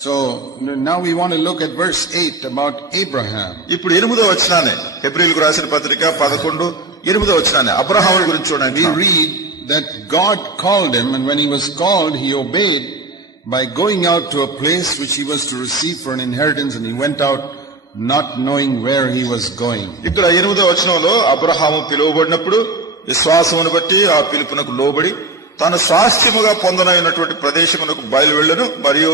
So now we want to look at verse 8 about Abraham. ఇప్పుడు ఎనిమిదో వచ్చినానే ఏప్రిల్కు రాసిన పత్రిక పదకొండు ఎనిమిదో వచ్చినానే అబ్రహాము గురించి చూడండి We read that God called him, and when he was called, he obeyed by going out to a place which he was to receive for an inheritance, and he went out not knowing where he was going. ఇక్కడ ఎనిమిదో వచనంలో అబ్రహాము పిలువబడినప్పుడు విశ్వాసమును బట్టి ఆ పిలుపునకు లోబడి తాను స్వాస్థ్యముగా పొందనైనటువంటి ప్రదేశమునకు బయలువెళ్ళను మరియు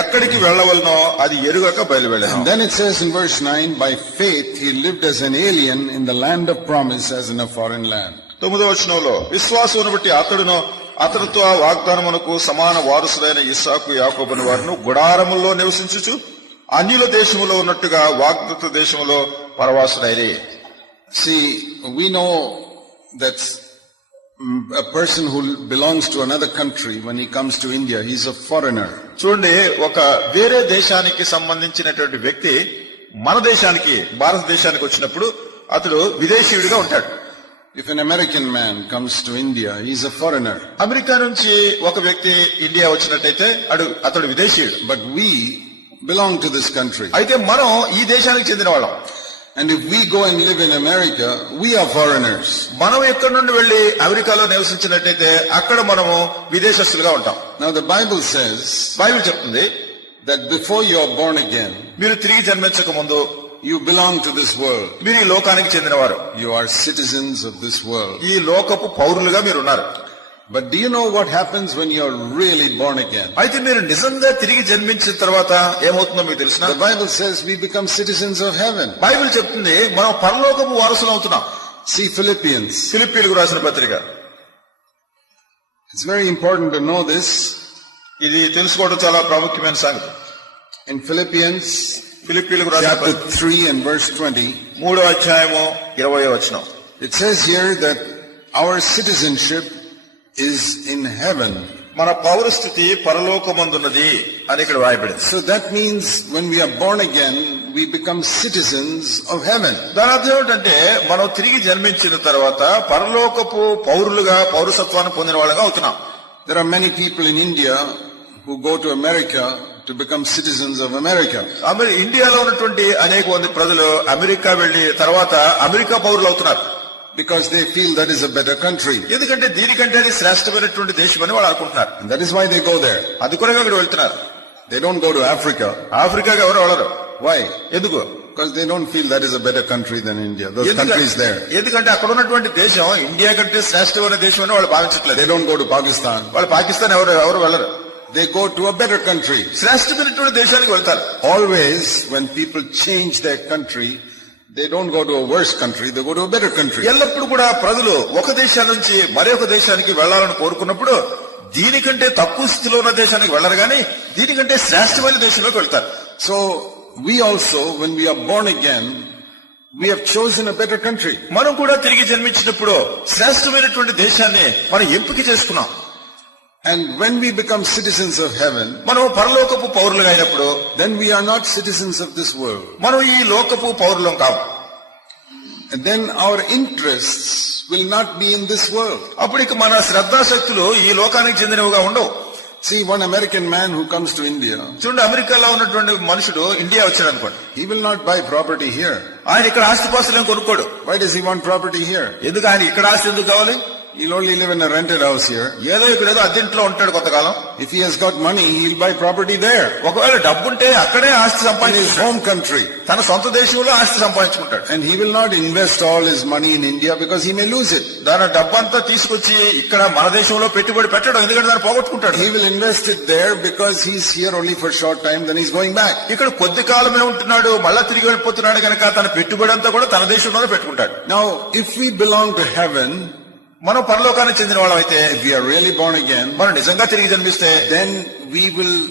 ఎక్కడికి వెళ్ళవలనో అది ఎరుగక బయలువెళ్ళను And then it says in verse 9, by faith he lived as an alien in the land of promise as in a foreign land. తొమ్మిదో వచనంలో విశ్వాసమును బట్టి అతడును అతనితో ఆ వాగ్దానమునకు సమాన వారసులైన ఇస్సాకు యాకోబుని వారిను గుడారముల్లో నివసించుచు అన్యుల దేశములో ఉన్నట్టుగా వాగ్దత్త దేశములో పరవాసులైరే See, we know that mm, a person who belongs to another country, when he comes to India, he's a foreigner. చూడండి ఒక వేరే దేశానికి సంబంధించినటువంటి వ్యక్తి మన దేశానికి భారతదేశానికి వచ్చినప్పుడు అతడు విదేశీయుడిగా ఉంటాడు If an American man comes to India, he's a foreigner. America నుంచి ఒక వ్యక్తి ఇండియా వచ్చినట్టయితే అడు అతడు విదేశీయుడు But we belong to this country. అయితే మనం ఈ దేశానికి చెందిన వాళ్ళం and if we go and live in America we are foreigners మనం ఇక్కడ నుండి వెళ్ళి అమెరికాలో నివసించినట్టయితే అక్కడ మనము విదేశస్తులుగా ఉంటాం. Now the Bible says Bible చెప్తుంది that before you are born again మీరు తిరిగి జన్మించక ముందు you belong to this world మీరు ఈ లోకానికి చెందినవారు. You are citizens of this world ఈ లోకపు పౌరులుగా మీరు ఉన్నారు But do you know what happens when you're really born again? అయితే మీరు నిజంగా తిరిగి జన్మించిన తర్వాత ఏమవుతుందో మీకు తెలిసిన The Bible says we become citizens of heaven. Bible చెప్తుంది మనం పరలోకపు వారసులు అవుతున్నాం See Philippians. ఫిలిప్పీలకు రాసిన పత్రిక It's very important to know this. ఇది తెలుసుకోవడం చాలా ప్రాముఖ్యమైన సంగతి In Philippians ఫిలిప్పీలకు రాసిన chapter పత్రిక 3 and verse 20, మూడో అధ్యాయము ఇరవై వచనం it says here that our citizenship is in heaven. మన పౌరస్థితి పరలోకమందున్నది అని ఇక్కడ రాయబడింది So that means when we are born again, we become citizens of heaven. దాని అర్థం ఏమిటంటే మనం తిరిగి జన్మించిన తర్వాత పరలోకపు పౌరులుగా పౌరసత్వాన్ని పొందిన వాళ్ళగా అవుతున్నాం There are many people in India who go to America to become citizens of America. అమెరి ఇండియాలో ఉన్నటువంటి అనేక మంది ప్రజలు అమెరికా వెళ్లి తర్వాత అమెరికా పౌరులు అవుతున్నారు Because they feel that is a better country. ఎందుకంటే దీనికంటే అది శ్రేష్టమైనటువంటి దేశం అని వాళ్ళు అనుకుంటున్నారు And that is why they go there. అది కూడా అక్కడ వెళ్తున్నారు They don't go to Africa. ఆఫ్రికాకి ఎవరు వెళ్ళరు Why? ఎందుకు Because they don't feel that is a better country than India. Those ఎందుక- countries there. ఎందుకంటే అక్కడ ఉన్నటువంటి దేశం ఇండియా కంటే శ్రేష్టమైన దేశం అని వాళ్ళు భావించట్లేదు They don't go to Pakistan. వాళ్ళు పాకిస్తాన్ ఎవరు ఎవరు వెళ్ళరు They go to a better country. శ్రేష్టమైనటువంటి దేశానికి వెళ్తారు Always when people change their country, they don't go to worse country they go to better country ఎల్లప్పుడూ కూడా ప్రజలు ఒక దేశం నుంచి మరొక దేశానికి వెళ్ళాలని కోరుకున్నప్పుడు దీనికంటే తక్కువ స్థితిలో ఉన్న దేశానికి వెళ్ళరు కానీ దీనికంటే శ్రేష్టమైన దేశంలోకి వెళ్తారు. So we also when we're born again we chosen a better country మనం కూడా తిరిగి జన్మించినప్పుడు శ్రేష్టమైనటువంటి దేశాన్ని మనం ఎంపిక చేసుకున్నాం. And when we become citizens of heaven, మనం పరలోకపు పౌరులుగా అయినప్పుడు then we are not citizens of this world. మనం ఈ లోకపు పౌరులం కావు And then our interests will not be in this world. అప్పుడు ఇక మన శ్రద్ధాశక్తులు ఈ లోకానికి చెందినవిగా ఉండవు See, one American man who comes to India, చూడండి అమెరికాలో ఉన్నటువంటి మనుషుడు ఇండియా వచ్చాడు అనుకోండి he will not buy property here. ఆయన ఇక్కడ ఆస్తిపాస్తులు ఏం కొనుక్కోడు Why does he want property here? ఎందుకు ఆయన ఇక్కడ ఆస్తి ఎందుకు కావాలి He'll only live in a ఏదో ఇక్కడ ఏదో అద్దెంట్లో ఉంటాడు కొంతకాలం. If he he's got money he'll buy property there ఒకవేళ డబ్బు ఉంటే అక్కడే ఆస్తి సంపాదించు హోమ్ కంట్రీ తన సొంత దేశంలో ఆస్తి సంపాదించుకుంటాడు. And he will not invest all his money in India because he may lose it దాని అంతా తీసుకొచ్చి ఇక్కడ మన దేశంలో పెట్టుబడి పెట్టడం ఎందుకంటే దాన్ని పోగొట్టుకుంటాడు. He will invest it there because he's here only for short time then is going back ఇక్కడ కొద్ది కాలమే ఉంటున్నాడు మళ్ళా తిరిగి వెళ్ళిపోతున్నాడు కనుక తన పెట్టుబడి అంతా కూడా తన దేశంలోనే పెట్టుకుంటాడు. Now if we belong to heaven మనం పరలోకానికి చెందిన వాళ్ళం అయితే విఆర్ రియలీ బోర్న్ అగైన్ మనం నిజంగా తిరిగి జన్మిస్తే then we will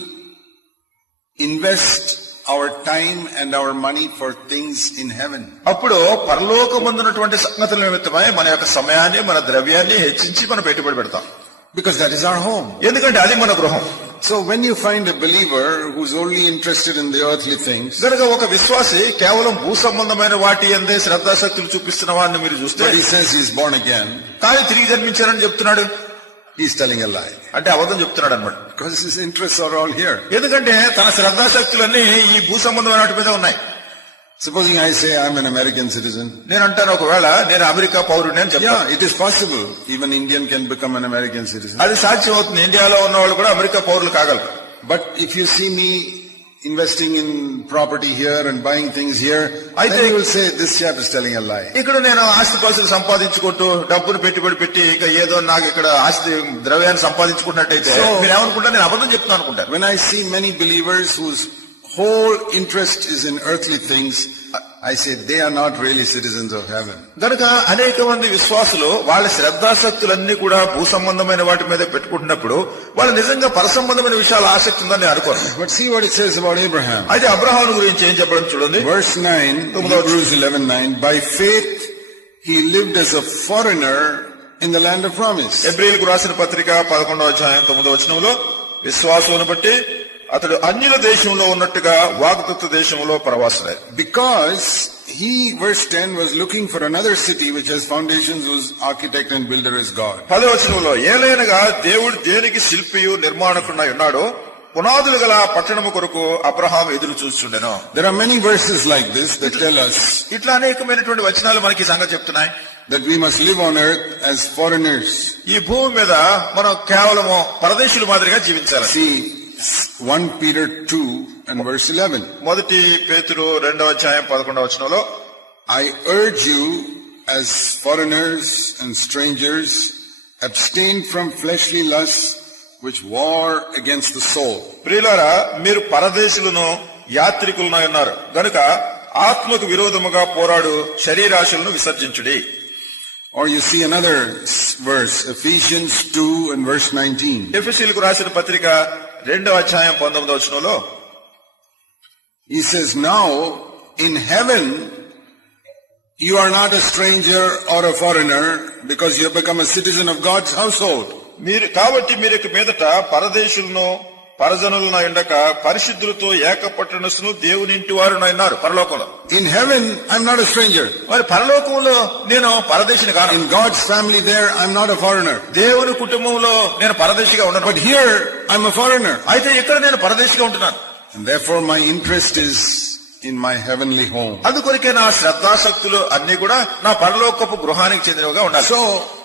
invest our time and our money for things in heaven అప్పుడు పరలోకమందున్నటువంటి సంగతుల నిమిత్తమై మన యొక్క సమయాన్ని మన ద్రవ్యాన్ని హెచ్చించి మనం పెట్టుబడి పెడతాం. Because that is our home ఎందుకంటే అది మన గృహం. So when you find a believer who's only interested in the earthly things గనక ఒక విశ్వాసి కేవలం భూ సంబంధమైన వాటి అందే శ్రద్ధాశక్తులు చూపిస్తున్న వాడిని మీరు చూస్తే he says he is born again కానీ తిరిగి జన్మించారని చెప్తున్నాడు. ఈస్ టెలింగ్ ఎ లై అంటే అబద్ధం చెప్తున్నాడు అనమాట because his interest are all here ఎందుకంటే తన శ్రద్ధాశక్తులన్నీ ఈ భూ సంబంధమైన వాటి మీద ఉన్నాయి. Supposing I say I'm an American citizen. నేను అంటాను ఒకవేళ నేను అమెరికా పౌరుడిని అని చెప్తాను Yeah, it is possible. Even Indian can become an American citizen. అది సాధ్యం అవుతుంది ఇండియాలో ఉన్న వాళ్ళు కూడా అమెరికా పౌరులు కాగలరు But if you see me investing in property here and buying things here, I then think- you will say this chap is telling a lie. ఇక్కడ నేను ఆస్తి పాస్తులు సంపాదించుకుంటూ డబ్బును పెట్టుబడి పెట్టి ఇక ఏదో నాకు ఇక్కడ ఆస్తి ద్రవ్యాన్ని సంపాదించుకున్నట్టయితే So- మీరు ఏమనుకుంటారు నేను అబద్ధం చెప్తున్నాను అనుకుంటారు When I see many believers whose whole interest is in earthly things, I say they are not really citizens of heaven. గనుక అనేక మంది విశ్వాసులు వాళ్ళ శ్రద్ధాశక్తులన్నీ కూడా భూ సంబంధమైన వాటి మీద పెట్టుకుంటున్నప్పుడు వాళ్ళు నిజంగా పర సంబంధమైన విషయాలు ఆసక్తి ఉందని నేను అనుకోను But see what it says about Abraham. అయితే అబ్రహాం గురించి ఏం చెప్పడం చూడండి Verse 9, Hebrews 11 9, by faith he lived as a foreigner in the land of promise. ఎబ్రిల్కు రాసిన పత్రిక పదకొండవ అధ్యాయం తొమ్మిదవ వచనంలో విశ్వాసమును బట్టి అతడు అన్యుల దేశంలో ఉన్నట్టుగా వాగ్దత్త దేశంలో ప్రవాసులే Because he, verse 10, was looking for another city which has foundations whose architect and builder is God. పదవచనంలో ఏలైనగా దేవుడు దేనికి శిల్పియు నిర్మాణకుడై ఉన్నాడో పునాదులు గల పట్టణము కొరకు అబ్రహాం ఎదురు చూస్తుండెను There are many verses like this that tell us ఇట్లా అనేకమైనటువంటి వచనాలు మనకి సంగతి చెప్తున్నాయి that we must live on earth as foreigners. ఈ భూమి మీద మనం కేవలము పరదేశుల మాదిరిగా జీవించాలి 1 Peter 2 and verse 11. మొదటి పేతురు రెండవ అధ్యాయం పదకొండవ వచనంలో I urge you as foreigners and strangers, abstain from fleshly lusts which war against the soul. ప్రియులారా మీరు పరదేశులను యాత్రికులను ఉన్నారు గనుక ఆత్మకు విరోధముగా పోరాడు శరీరాశులను విసర్జించుడి Or you see another s- verse, Ephesians 2 and verse 19. ఎఫ్ఎస్సీలకు రాసిన పత్రిక రెండవ అధ్యాయం పంతొమ్మిదవ వచనంలో He says, now in heaven, you are not a stranger or a foreigner because you have become a citizen of God's household. మీరు కాబట్టి మీరు ఇక మీదట పరదేశులను పరజనులనైండక పరిశుద్ధులతో ఏకపట్టణస్సును దేవుని ఇంటి వారు అన్నారు పరలోకంలో. In heaven I'm not stranger మరి పరలోకంలో నేను పరదేశిని కాను. In God family there I'm not foreigner దేవుని కుటుంబంలో నేను పరదేశిగా ఉన్నాను బట్ హియర్ ఐఎమ్ ఫారినర్ అయితే ఇక్కడ నేను పరదేశిగా ఉంటున్నాను. And my interest is in my heavenly home అందుకొరికే నా శ్రద్ధాశక్తులు అన్ని కూడా నా పరలోకపు గృహానికి చెందినవిగా ఉండాలి. So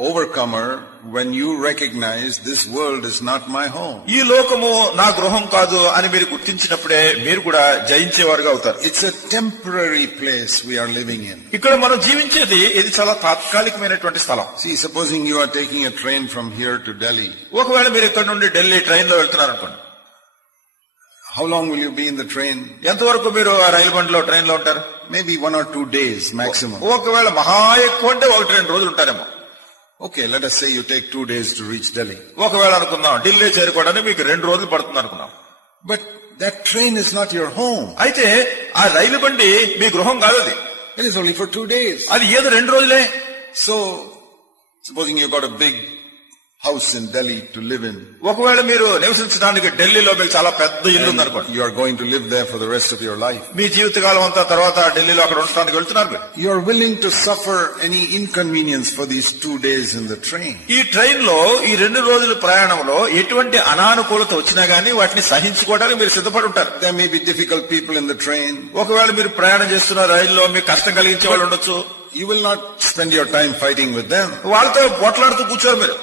overcomer when you recognize this world is not my home. ఈ లోకము నా గృహం కాదు అని మీరు గుర్తించినప్పుడే మీరు కూడా జయించేవారుగా అవుతారు It's a temporary place we are living in. ఇక్కడ మనం జీవించేది ఇది చాలా తాత్కాలికమైనటువంటి స్థలం See, supposing you are taking a train from here to Delhi, ఒకవేళ మీరు ఇక్కడ నుండి ఢిల్లీ ట్రైన్ లో వెళ్తున్నారు అనుకోండి how long will you be in the train? ఎంతవరకు మీరు ఆ రైలు బండిలో ట్రైన్ లో ఉంటారు Maybe one or two days maximum. ఒకవేళ మహా ఎక్కువ అంటే ఒకటి రెండు రోజులు ఉంటారేమో Okay, let us say you take two days to reach Delhi. ఒకవేళ అనుకుందాం ఢిల్లీ చేరుకోవడానికి మీకు రెండు రోజులు పడుతుంది అనుకుందాం But that train is not your home. అయితే ఆ రైలు బండి మీ గృహం కాదు అది It is only for two days. అది ఏదో రెండు రోజులే So, supposing you've got a big house in Delhi to live in, ఒకవేళ మీరు నివసించడానికి ఢిల్లీలో మీకు చాలా పెద్ద ఇల్లు ఉందనుకోండి you are going to live there for the rest of your life. మీ జీవితకాలం అంతా తర్వాత ఢిల్లీలో అక్కడ ఉండటానికి వెళ్తున్నారు మీరు You are willing to suffer any inconvenience for these two days in the train. ఈ ట్రైన్ లో ఈ రెండు రోజుల ప్రయాణంలో ఎటువంటి అనానుకూలత వచ్చినా గానీ వాటిని సహించుకోవడానికి మీరు సిద్ధపడి ఉంటారు There may be difficult people in the train. ఒకవేళ మీరు ప్రయాణం చేస్తున్న రైల్లో మీకు కష్టం కలిగించే వాళ్ళు ఉండొచ్చు You will not spend your time fighting with them వాళ్ళతో పోట్లాడుతూ కూర్చోరు మీరు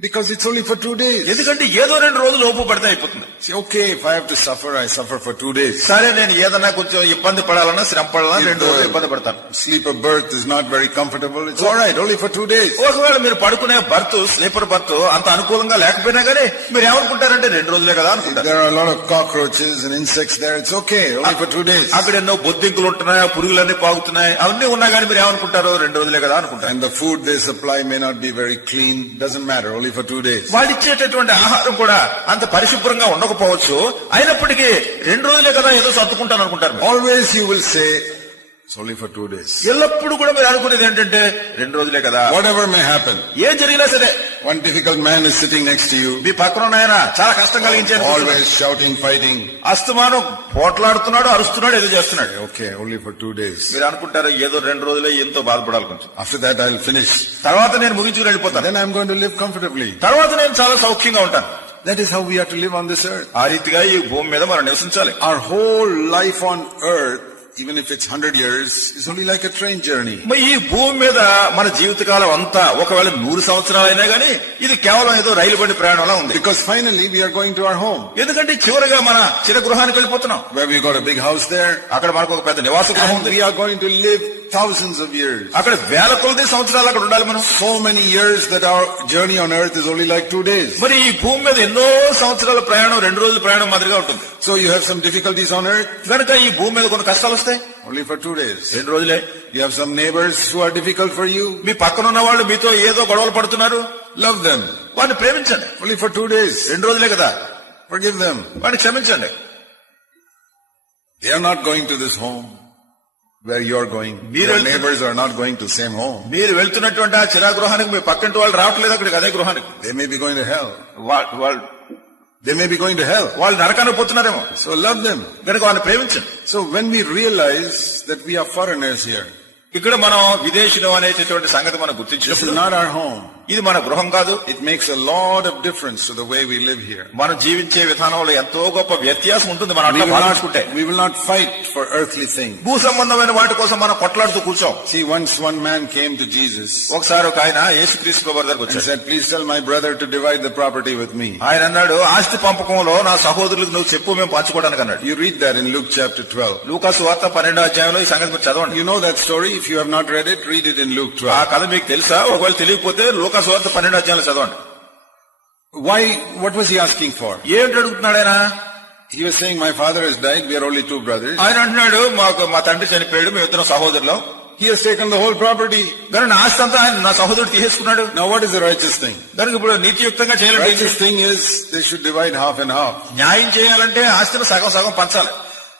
because it's only for two days. ఎందుకంటే ఏదో రెండు రోజులు ఓపు పడితే అయిపోతుంది Say, okay, if I have to suffer, I suffer for two days. సరే నేను ఏదన్నా కొంచెం ఇబ్బంది పడాలన్నా శ్రమ పడాలన్నా If రెండు రోజులు the ఇబ్బంది పడతాను sleeper berth is not very comfortable, it's alright, only for two days. ఒకవేళ మీరు పడుకునే బర్త్ స్లీపర్ బర్త్ అంత అనుకూలంగా లేకపోయినా కానీ మీరు ఏమనుకుంటారంటే రెండు రోజులే కదా If అనుకుంటారు there are a lot of cockroaches and insects there, it's okay, only for two days. అక్కడ ఎన్నో బొద్దింకులు ఉంటున్నాయి ఆ పురుగులన్నీ పాగుతున్నాయి అవన్నీ ఉన్నా కానీ మీరు ఏమనుకుంటారు రెండు రోజులే కదా అనుకుంటారు And the food they supply may not be very clean, doesn't matter, Only for two days. వాళ్ళు ఇచ్చేటటువంటి ఆహారం కూడా అంత పరిశుభ్రంగా ఉండకపోవచ్చు అయినప్పటికీ రెండు రోజులే కదా ఏదో సర్దుకుంటాను అనుకుంటారు. Always you will say, it's only for two days. ఎల్లప్పుడూ కూడా మీరు అనుకునేది ఏంటంటే రెండు రోజులే కదా Whatever may happen. ఏం జరిగినా సరే One difficult man is sitting next to you, మీ పక్కన ఉన్న ఆయన చాలా కష్టం కలిగించాను always shouting, fighting. అస్తమానం పోట్లాడుతున్నాడు అరుస్తున్నాడు ఏదో చేస్తున్నాడు Okay, only for two days. మీరు అనుకుంటారు ఏదో రెండు రోజులే ఎంతో బాధపడాలి కొంచెం After that, I'll finish. తర్వాత నేను ముగించుకుని వెళ్ళిపోతాను Then I'm going to live comfortably. తర్వాత నేను చాలా సౌఖ్యంగా ఉంటాను That is how we have to live on this earth. ఆ రీతిగా ఈ భూమి మీద మనం నివసించాలి Our whole life on earth, even if it's hundred years it's only like a train journey మరి ఈ భూమి మీద మన జీవితకాలం అంతా ఒకవేళ నూరు సంవత్సరాలు అయినా గానీ ఇది కేవలం ఏదో రైలు బండి ప్రయాణంలా ఉంది. Because finally we're going to our home ఎందుకంటే చివరగా మన చిన్న గృహానికి వెళ్ళిపోతున్నాం we got big house there అక్కడ మనకు ఒక పెద్ద నివాస గృహం ఉంది. We're going to live thousands of years. అక్కడ వేల కొలది సంవత్సరాలు అక్కడ ఉండాలి మనం So many years that our journey on earth is only like two days. మరి ఈ భూమి మీద ఎన్నో సంవత్సరాల ప్రయాణం రెండు రోజుల ప్రయాణం మాదిరిగా ఉంటుంది So you have some difficulties on earth, కనుక ఈ భూమి మీద కొన్ని కష్టాలు వస్తాయి only for two days. రెండు రోజులే You have some neighbors who are difficult for you, మీ పక్కన ఉన్న వాళ్ళు మీతో ఏదో గొడవలు పడుతున్నారు love them, వాడిని ప్రేమించండి only for two days. రెండు రోజులే కదా Forgive them. వాడిని క్షమించండి They are not going to this home where you are going. మీరు Your వెళ్తున్న- neighbors are not going to same home. మీరు వెళ్తున్నటువంటి ఆ చిరా గృహానికి మీ పక్కింటి వాళ్ళు రావట్లేదు అక్కడికి అదే గృహానికి They may be going to hell. వా- వాళ్ళు They may be going to hell. వాళ్ళు నరకానికి పోతున్నారేమో So love them. కనుక వాళ్ళని ప్రేమించండి So when we realize that we are foreigners here, ఇక్కడ మనం విదేశీలో అనేటటువంటి సంగతి మనం this is గుర్తించినప్పుడు not our home. ఇది మన గృహం కాదు. It makes of difference to the way live here మనం జీవించే విధానంలో ఎంతో గొప్ప వ్యత్యాసం ఉంటుంది మనం అట్లా not fight for earthly thing భూ సంబంధమైన వాటి కోసం మనం కొట్లాడుతూ కూర్చోం. See once one man came to Jesus ఒకసారి ఒక ఆయన యేసుక్రీస్తు వారి దగ్గరికి వచ్చాడు. Please tell my brother to divide the property with me ఆయన అన్నాడు ఆస్తి పంపకంలో నా సహోదరులకు నువ్వు చెప్పు మేము పంచుకోవడానికి అన్నాడు. You read that in Luke chapter 12 లూకాసు వార్త 12వ అధ్యాయంలో ఈ సంగతి చదవండి. You know that story if you have not read it read it in Luke twelve ఆ కథ మీకు తెలుసా? ఒకవేళ తెలియకపోతే లూకా సువార్త పన్నెండు అధ్యాయులు చదవండి. Why what was he asking for ఏంటి అడుగుతున్నాడు ఆయన? He was saying my father is died we're only two brother ఆయన అంటున్నాడు మాకు మా తండ్రి చనిపోయాడు మేము ఇద్దరం సహోదరులు. He he's taken the whole property దాని నా ఆస్తి అంతా ఆయన నా సహోదరుడు తీసేసుకున్నాడు. Now what is the righteous thing దానికి ఇప్పుడు నీతియుక్తంగా చేయాలి righteous thing is they should divide half and half న్యాయం చేయాలంటే ఆస్తిలో సగం సగం పంచాలి.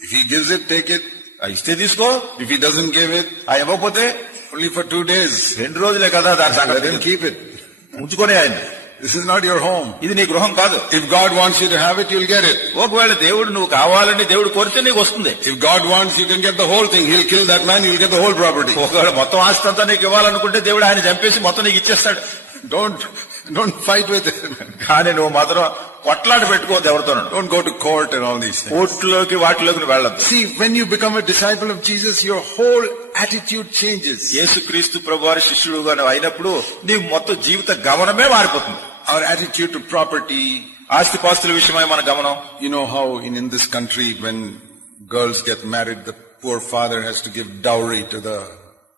If he gives it take it ఇస్తే తీసుకో if he doesn't give it ఆ ఇవ్వకపోతే ఓన్లీ ఫర్ టూ డేస్ రెండు రోజులే కదా దాని కీప్ ఇట్ ఉంచుకొని ఆయన. This is not your home ఇది నీ గృహం కాదు. If God wants you to have it you'll get it ఒకవేళ దేవుడు నువ్వు కావాలని దేవుడు కోరితే నీకు వస్తుంది. If God wants you can get the whole thing he'll kill that man you'll get the whole property ఒకవేళ మొత్తం ఆస్తి అంతా నీకు ఇవ్వాలనుకుంటే దేవుడు ఆయన చంపేసి మొత్తం నీకు ఇచ్చేస్తాడు. డోంట్ డోంట్ ఫైట్ విత్ కానీ నువ్వు మాత్రం కొట్లాట పెట్టుకోవద్దు ఎవరితో Don't go to court and all these things. కోర్టులోకి వాటిలోకి నువ్వు వెళ్ళద్దు See, when you become a disciple of Jesus, your whole attitude changes. యేసుక్రీస్తు ప్రభు వారి శిష్యుడుగా నువ్వు అయినప్పుడు నీ మొత్తం జీవిత గమనమే మారిపోతుంది Our attitude to property, ఆస్తిపాస్తుల విషయమై మన గమనం you know how in, in this country when girls get married, the poor father has to give dowry to the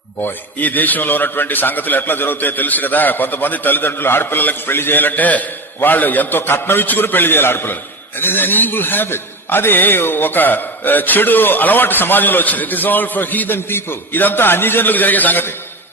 boy. ఈ దేశంలో ఉన్నటువంటి సంగతులు ఎట్లా జరుగుతాయో తెలుసు కదా కొంతమంది తల్లిదండ్రులు ఆడపిల్లలకు పెళ్ళి చేయాలంటే వాళ్ళు ఎంతో కట్నం ఇచ్చుకుని పెళ్ళి చేయాలి ఆడపిల్లలు. అది ఒక చెడు అలవాటు సమాజంలో వచ్చింది It is all for heathen people. ఇదంతా అన్ని జనులకు జరిగే సంగతి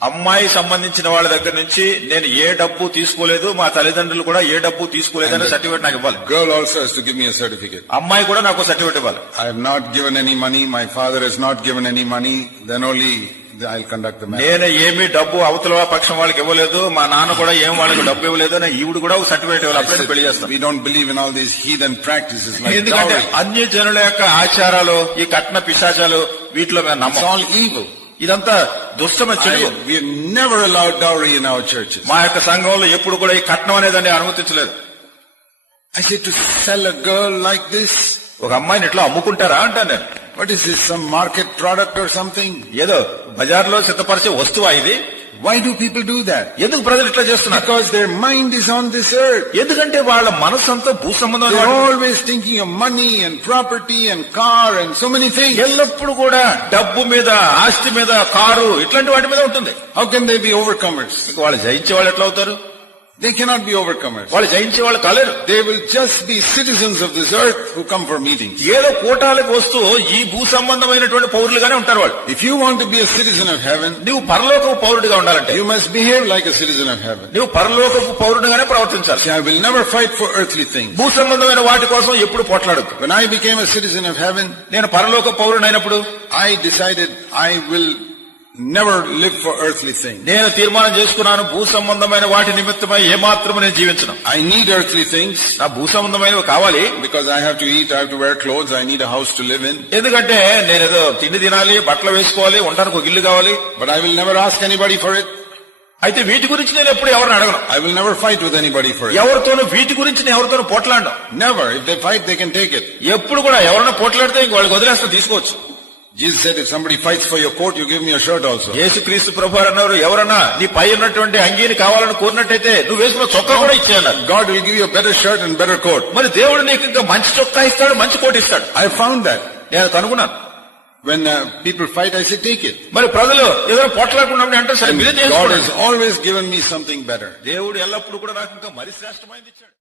అమ్మాయి సంబంధించిన వాళ్ళ దగ్గర నుంచి నేను ఏ డబ్బు తీసుకోలేదు మా తల్లిదండ్రులు కూడా ఏ డబ్బు తీసుకోలేదు అనే సర్టిఫికేట్ నాకు ఇవ్వాలి. Girl also to give me certificate అమ్మాయి కూడా నాకు సర్టిఫికేట్ ఇవ్వాలి. I have not given any money my father has not given any money then only I conduct నేను ఏమి డబ్బు అవతల పక్షం వాళ్ళకి ఇవ్వలేదు మా నాన్న కూడా ఏం వాళ్ళకి డబ్బు ఇవ్వలేదు నేను ఈవిడ కూడా ఒక సర్టిఫికేట్ ఇవ్వాలి. అప్పుడే పెళ్ళి చేస్తాం. We don't believe in all these heathen practices ఎందుకంటే అన్ని జనుల యొక్క ఆచారాలు ఈ కట్న పిశాచాలు వీటిలో మేము నమ్మకం ఈవిల్ ఇదంతా దుష్టమ చెడు. వి నెవర్ అలౌడ్ డౌరీ మా యొక్క సంఘంలో ఎప్పుడు కూడా ఈ కట్నం అనేదాన్ని అనుమతించలేదు. I said to sell a girl like this ఒక అమ్మాయిని ఇట్లా అమ్ముకుంటారా అంటాను నేను. What is this some market product or something ఏదో బజార్లో సిద్ధపరిచే వస్తువా ఇది? Why do people do that ఎందుకు ప్రజలు ఇట్లా చేస్తున్నారు? Because their mind is on this earth ఎందుకంటే వాళ్ళ మనసంతా భూ సంబంధం always thinking of money and property and car and so many things ఎల్లప్పుడు కూడా డబ్బు మీద ఆస్తి మీద కారు ఇట్లాంటి వాటి మీద ఉంటుంది. How can they be overcomers వాళ్ళు జయించే వాళ్ళు ఎట్లా అవుతారు? They cannot be overcomers. వాళ్ళు జయించే వాళ్ళు కాలేరు They will just be citizens of this earth who come for meetings. ఏదో కూటాలకు వస్తూ ఈ భూ సంబంధమైనటువంటి పౌరులుగానే ఉంటారు వాళ్ళు If you want to be a citizen of heaven, నువ్వు పరలోకపు పౌరుడిగా ఉండాలంటే you must behave like a citizen of heaven. నువ్వు పరలోకపు పౌరుడిగానే ప్రవర్తించాలి See, I will never fight for earthly things. భూ సంబంధమైన వాటి కోసం ఎప్పుడు పోట్లాడదు When I became a citizen of heaven, నేను పరలోక పౌరుడైనప్పుడు I decided I will never live for earthly things. నేను తీర్మానం చేసుకున్నాను భూ సంబంధమైన వాటి నిమిత్తమై ఏమాత్రము నేను జీవించను I need earthly things నా భూ సంబంధమైనవి కావాలి because I have to eat, I have to wear clothes, I need a house to live in. ఎందుకంటే నేను ఏదో తిండి తినాలి బట్టలు వేసుకోవాలి ఉండడానికి ఒక ఇల్లు కావాలి But I will never ask anybody for it. అయితే వీటి గురించి నేను ఎప్పుడు ఎవరిని అడగను I will never fight with anybody for it. ఎవరితోనూ వీటి గురించి నేను ఎవరితోనూ పోట్లాడను Never. If they fight, they can take it. ఎప్పుడు కూడా ఎవరైనా పోట్లాడితే ఇంక వాళ్ళకి వదిలేస్తే తీసుకోవచ్చు Jesus said, if somebody fights for your coat, you give me a shirt also. యేసుక్రీస్తు ప్రభు అన్నారు ఎవరన్నా నీ పై ఉన్నటువంటి అంగీని కావాలని కోరినట్టయితే నువ్వు వేసుకున్న చొక్కా కూడా God will give you a better shirt and better coat. మరి దేవుడు నీకు ఇంకా మంచి చొక్కా ఇస్తాడు మంచి కోట్ ఇస్తాడు I found that. నేను కనుగొన్నాను When uh, people fight, I say, take it. మరి ప్రజలు ఏదైనా పోట్లాడుకున్నప్పుడు అంటే సరే మీరే God has always given me something better. దేవుడు ఎల్లప్పుడు కూడా నాకు ఇంకా మరి శ్రేష్టమైంది ఇచ్చాడు